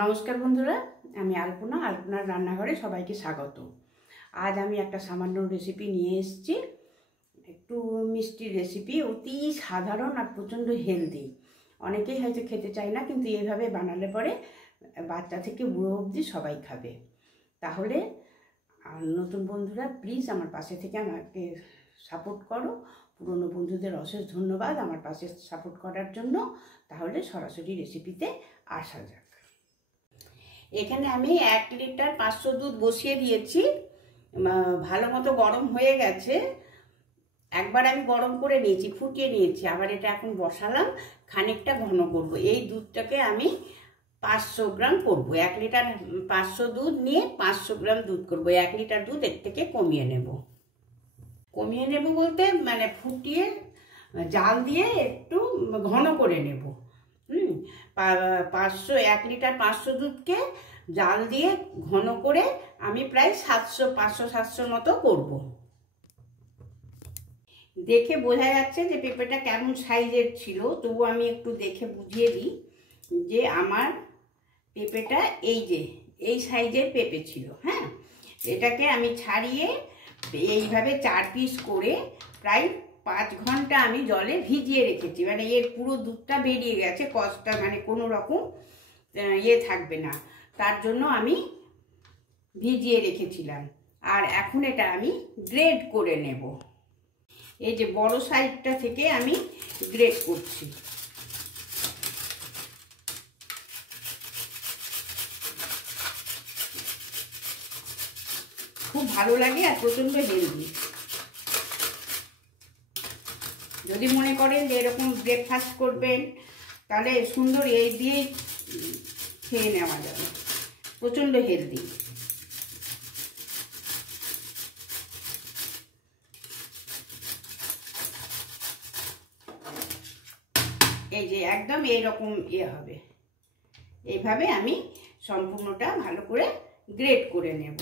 নমস্কার বন্ধুরা, আমি আলপনার রান্নাঘরে সবাইকে স্বাগত। আজ আমি একটা সামান্য রেসিপি নিয়ে এসেছি, একটু মিষ্টি রেসিপি, অতি সাধারণ আর প্রচণ্ড হেলদি। অনেকেই হয়তো খেতে চায় না, কিন্তু এইভাবে বানালে পরে বাচ্চা থেকে বুড়ো অবধি সবাই খাবে। তাহলে নতুন বন্ধুরা প্লিজ আমার পাশে থেকে আমাকে সাপোর্ট করো। পুরনো বন্ধুদের অশেষ ধন্যবাদ আমার পাশে সাপোর্ট করার জন্য। তাহলে সরাসরি রেসিপিতে আসা যাক। এখানে আমি 1 লিটার 500 দুধ বসিয়ে দিয়েছি, ভালো মতো গরম হয়ে গেছে। একবার আমি গরম করে নিয়েছি, ফুটিয়ে নিয়েছি, আবার এটা এখন বসালাম। খানিকটা ঘন করব। এই দুধটাকে আমি 500 গ্রাম করব। 1 লিটার 500 দুধ নিয়ে 500 গ্রাম দুধ করব। 1 লিটার দুধ এর থেকে কমিয়ে নেব বলতে মানে ফুটিয়ে জাল দিয়ে একটু ঘন করে নেব। 1 লিটার 500 দুধকে জাল দিয়ে ঘন করে আমি প্রায় 500-700 মতো করব। দেখে বোঝা যাচ্ছে যে পেঁপেটা কেমন সাইজের ছিল, তবু আমি একটু দেখে বুঝিয়ে দিই যে আমার পেঁপেটা এই সাইজের পেঁপে ছিল। হ্যাঁ, এটাকে আমি ছাড়িয়ে এইভাবে 4 পিস করে প্রায় 5 ঘন্টা আমি জলে ভিজিয়ে রেখেছি। মানে এর পুরো দুধটা বেরিয়ে গেছে, কষটা মানে কোনো রকম থাকবে না, তার জন্য আমি ভিজিয়ে রেখেছিলাম। আর এখন এটা আমি গ্রেড করে নেব। এই যে বড় সাইজটা থেকে আমি গ্রেড করছি। খুব ভালো লাগে আর প্রচণ্ড হেলদি। যদি মনে করেন যে এরকম ব্রেকফাস্ট করবেন, তাহলে সুন্দর এই দিয়েই খেয়ে নেওয়া যাবে, প্রচণ্ড হেলদি। এই যে একদম এইরকম হবে। এইভাবে আমি সম্পূর্ণটা ভালো করে গ্রেড করে নেব।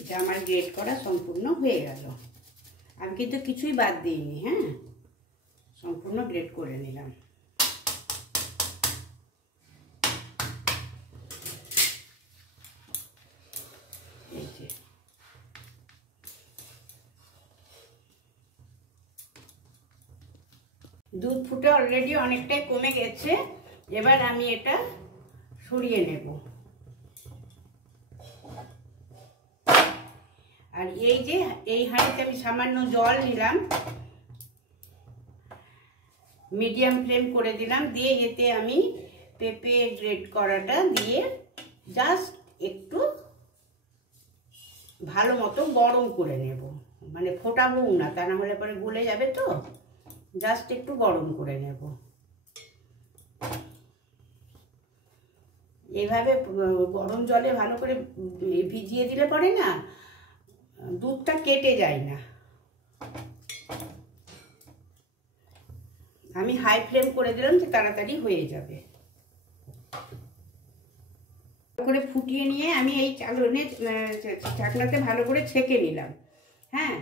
এটা আমার গ্রেড করা সম্পূর্ণ হয়ে গেল। আমি কিন্তু কিছুই বাদ দিইনি। হ্যাঁ, সম্পূর্ণ গ্রেড করে নিলাম। দুধ ফুটে অলরেডি অনেকটাই কমে গেছে। এবার আমি এটা সরিয়ে নেব। আর এই হাঁড়িতে আমি সামান্য জল নিলাম, মিডিয়াম ফ্লেম করে দিলাম, দিয়ে এতে আমি পেঁপে গ্রেড করাটা দিয়ে জাস্ট একটু ভালো মতো গরম করে নেব। মানে ফোটাবো না, তা না হলে পরে গলে যাবে, তো জাস্ট একটু গরম করে নেব। এইভাবে গরম জলে ভালো করে ভিজিয়ে দিলে পরে না দুধটা কেটে যায় না। আমি হাই ফ্লেম করে দিলাম যে তাড়াতাড়ি হয়ে যাবে। করে ফুটিয়ে নিয়ে আমি এই চালনে ঢাকনাতে ভালো করে ছেঁকে নিলাম। হ্যাঁ,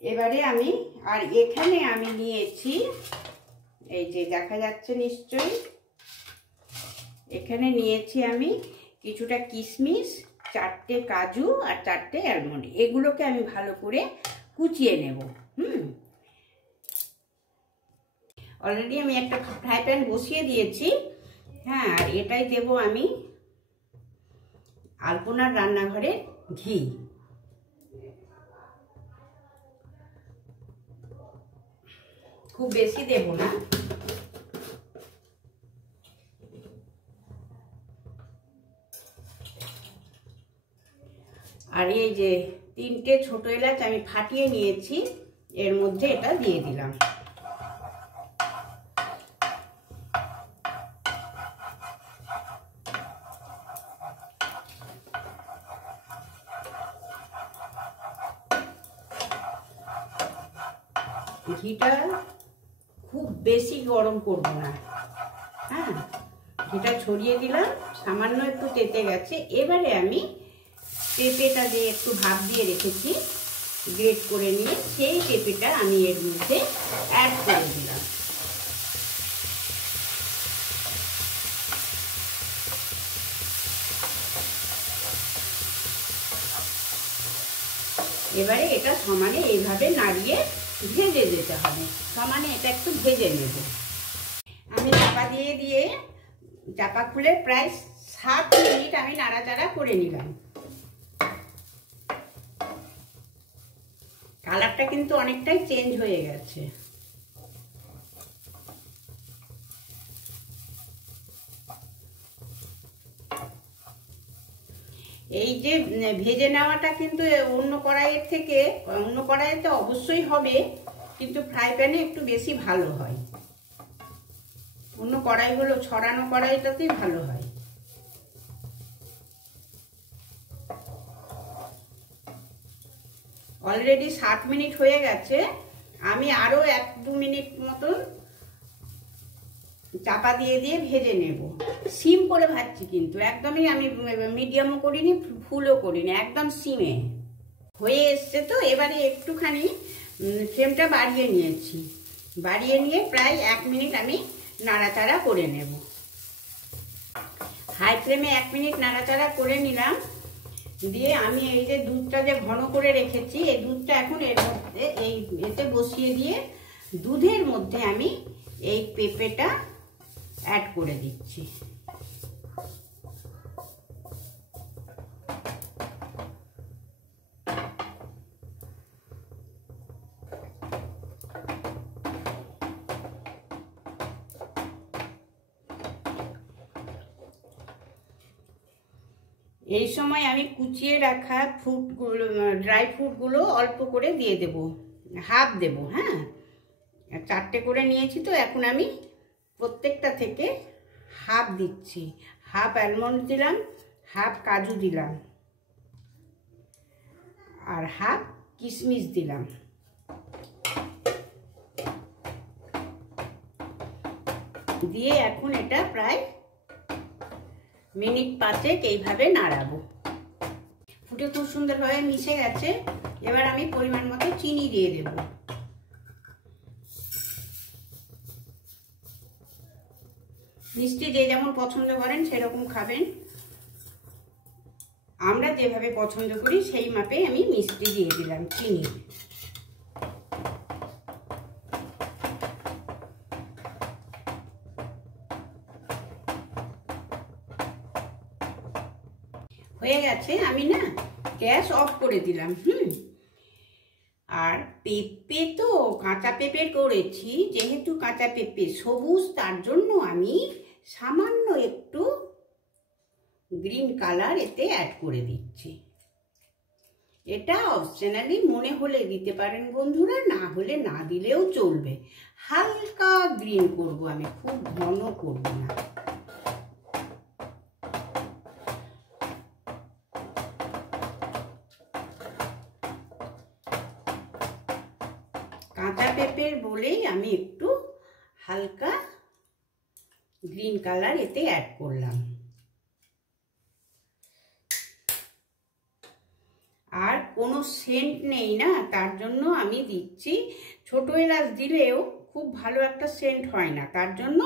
এবারে আমি এখানে আমি নিয়েছি, এই যে দেখা যাচ্ছে নিশ্চয়ই, এখানে নিয়েছি আমি কিছুটা কিশমিশ, 4টে কাজু আর 4টে আলমন্ড। এগুলোকে আমি ভালো করে কুচিয়ে নেব। অলরেডি আমি একটা ফ্রাই প্যান বসিয়ে দিয়েছি। হ্যাঁ, আর এটাই দেব আমি আলপনার রান্নাঘরে ঘি। খুব বেশি দেব না। আর এই যে 3টে ছোট এলাচ আমি ফাটিয়ে নিয়েছি, এর মধ্যে এটা দিয়ে দিলাম। ঘিটা খুব বেশি গরম করব না। হ্যাঁ, এটা ছড়িয়ে দিলাম, সামান্য একটু তেতে গেছে। এবারে আমি পেঁপেটা যে একটু ভাপ দিয়ে রেখেছি গ্রেট করে নিয়ে, সেই পেঁপেটা আমি এর মধ্যে অ্যাড করে দিলাম। এবারে এটা সমানে এইভাবে নাড়িয়ে ভেজে দিতে হবে, সমানে এটা একটু ভেজে নেব। আমি চাপা দিয়ে চাপা খুলে প্রায় 7 মিনিট আমি নাড়াচাড়া করে নিলাম। কালারটা কিন্তু অনেকটাই চেঞ্জ হয়ে গেছে। এই যে ভেজে নেওয়াটা কিন্তু অন্য কড়াইয়ের থেকে, অন্য কড়াইতে অবশ্যই হবে, কিন্তু ফ্রাই প্যানে একটু বেশি ভালো হয়। অন্য কড়াইগুলো, ছড়ানো কড়াইটাতেই ভালো হয়। অলরেডি 7 মিনিট হয়ে গেছে। আমি আরো 1-2 মিনিট মতন চাপা দিয়ে ভেজে নেব। সিম করে ভাজছি, কিন্তু একদমই আমি মিডিয়ামও করিনি, ফুলও করিনি, একদম সিমে হয়ে এসছে। তো এবারে একটুখানি ফ্লেমটা বাড়িয়ে নিয়েছি, বাড়িয়ে নিয়ে প্রায় 1 মিনিট আমি নাড়াচাড়া করে নেব। হাই ফ্লেমে 1 মিনিট নাড়াচাড়া করে নিলাম। দিয়ে আমি এই যে দুধটা যে ঘন করে রেখেছি, এই দুধটা এখন এর মধ্যে এতে বসিয়ে দিয়ে দুধের মধ্যে আমি এই পেঁপেটা অ্যাড করে দিচ্ছি। এই সময় আমি কুচিয়ে রাখা ফ্রুটগুলো, ড্রাই ফ্রুটগুলো অল্প করে দিয়ে দেব, হাফ দেব। হ্যাঁ, 4টে করে নিয়েছি, তো এখন আমি প্রত্যেকটা থেকে হাফ দিচ্ছি। হাফ অ্যালমন্ড দিলাম, হাফ কাজু দিলাম, আর হাফ কিশমিশ দিলাম। দিয়ে এখন এটা প্রায় মিনিট 5 এইভাবে নাড়াবো। ফুটে খুব সুন্দরভাবে মিশে গেছে। এবার আমি পরিমাণ মতো চিনি দিয়ে দেব। মিষ্টি যে যেমন পছন্দ করেন সেরকম খাবেন, আমরা যেভাবে পছন্দ করি সেই মাপে আমি মিষ্টি দিয়ে দিলাম, চিনি। হয়ে গেছে, আমি না গ্যাস অফ করে দিলাম। আর পেঁপে তো কাঁচা পেঁপের করেছি, যেহেতু কাঁচা পেঁপে সবুজ, তার জন্য আমি সামান্য একটু গ্রিন কালার এতে অ্যাড করে দিচ্ছি। এটা অপশনালি, মনে হলে দিতে পারেন বন্ধুরা, না হলে না দিলেও চলবে। হালকা গ্রিন করব আমি, খুব ঘন করব না। কাঁচা পেঁপের বলেই আমি একটু হালকা গ্রিন কালার এতে অ্যাড করলাম। আর কোনো সেন্ট নেই না, তার জন্য আমি দিচ্ছি। ছোট এলাচ দিলেও খুব ভালো একটা সেন্ট হয় না, তার জন্য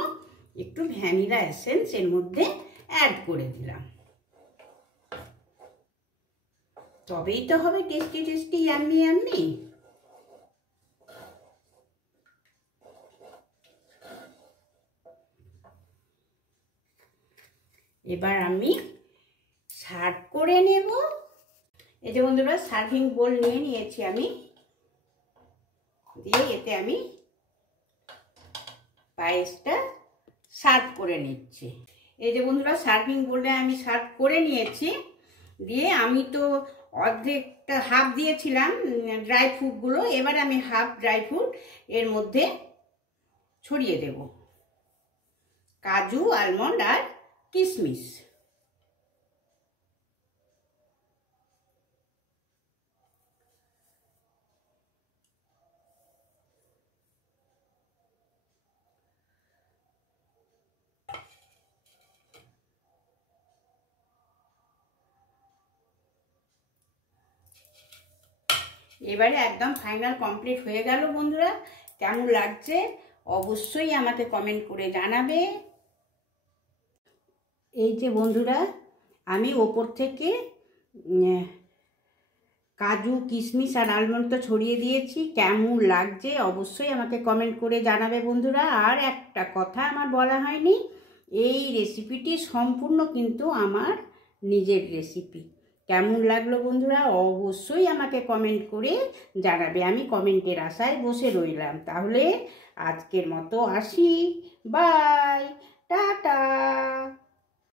একটু ভ্যানিলা এসেন্স এর মধ্যে অ্যাড করে দিলাম। তবেই তো হবে টেস্টি টেস্টি, ইয়াম্মি ইয়াম্মি। এবার আমি সার্ভ করে নেব। এই যে বন্ধুরা, সার্ভিং বোল নিয়ে নিয়েছি আমি, দিয়ে এতে আমি পায়েসটা সার্ভ করে নিচ্ছি। এই যে বন্ধুরা, সার্ভিং বোলে আমি সার্ভ করে নিয়েছি। দিয়ে আমি তো অর্ধেকটা হাফ দিয়েছিলাম ড্রাই ফ্রুটগুলো, এবার আমি হাফ ড্রাই ফ্রুট এর মধ্যে ছড়িয়ে দেব, কাজু, আলমন্ড আর কিশমিশ। এবারে একদম ফাইনাল কমপ্লিট হয়ে গেল বন্ধুরা। কেমন লাগছে অবশ্যই আমাকে কমেন্ট করে জানাবে। এই যে বন্ধুরা, আমি ওপর থেকে কাজু কিশমিশ আর আলমন্ড তো ছড়িয়ে দিয়েছি। কেমন লাগছে অবশ্যই আমাকে কমেন্ট করে জানাবে বন্ধুরা। আর একটা কথা আমার বলা হয়নি, এই রেসিপিটি সম্পূর্ণ কিন্তু আমার নিজের রেসিপি। কেমন লাগলো বন্ধুরা অবশ্যই আমাকে কমেন্ট করে জানাবে। আমি কমেন্টের আশায় বসে রইলাম। তাহলে আজকের মতো আসি, বাই, টাটা।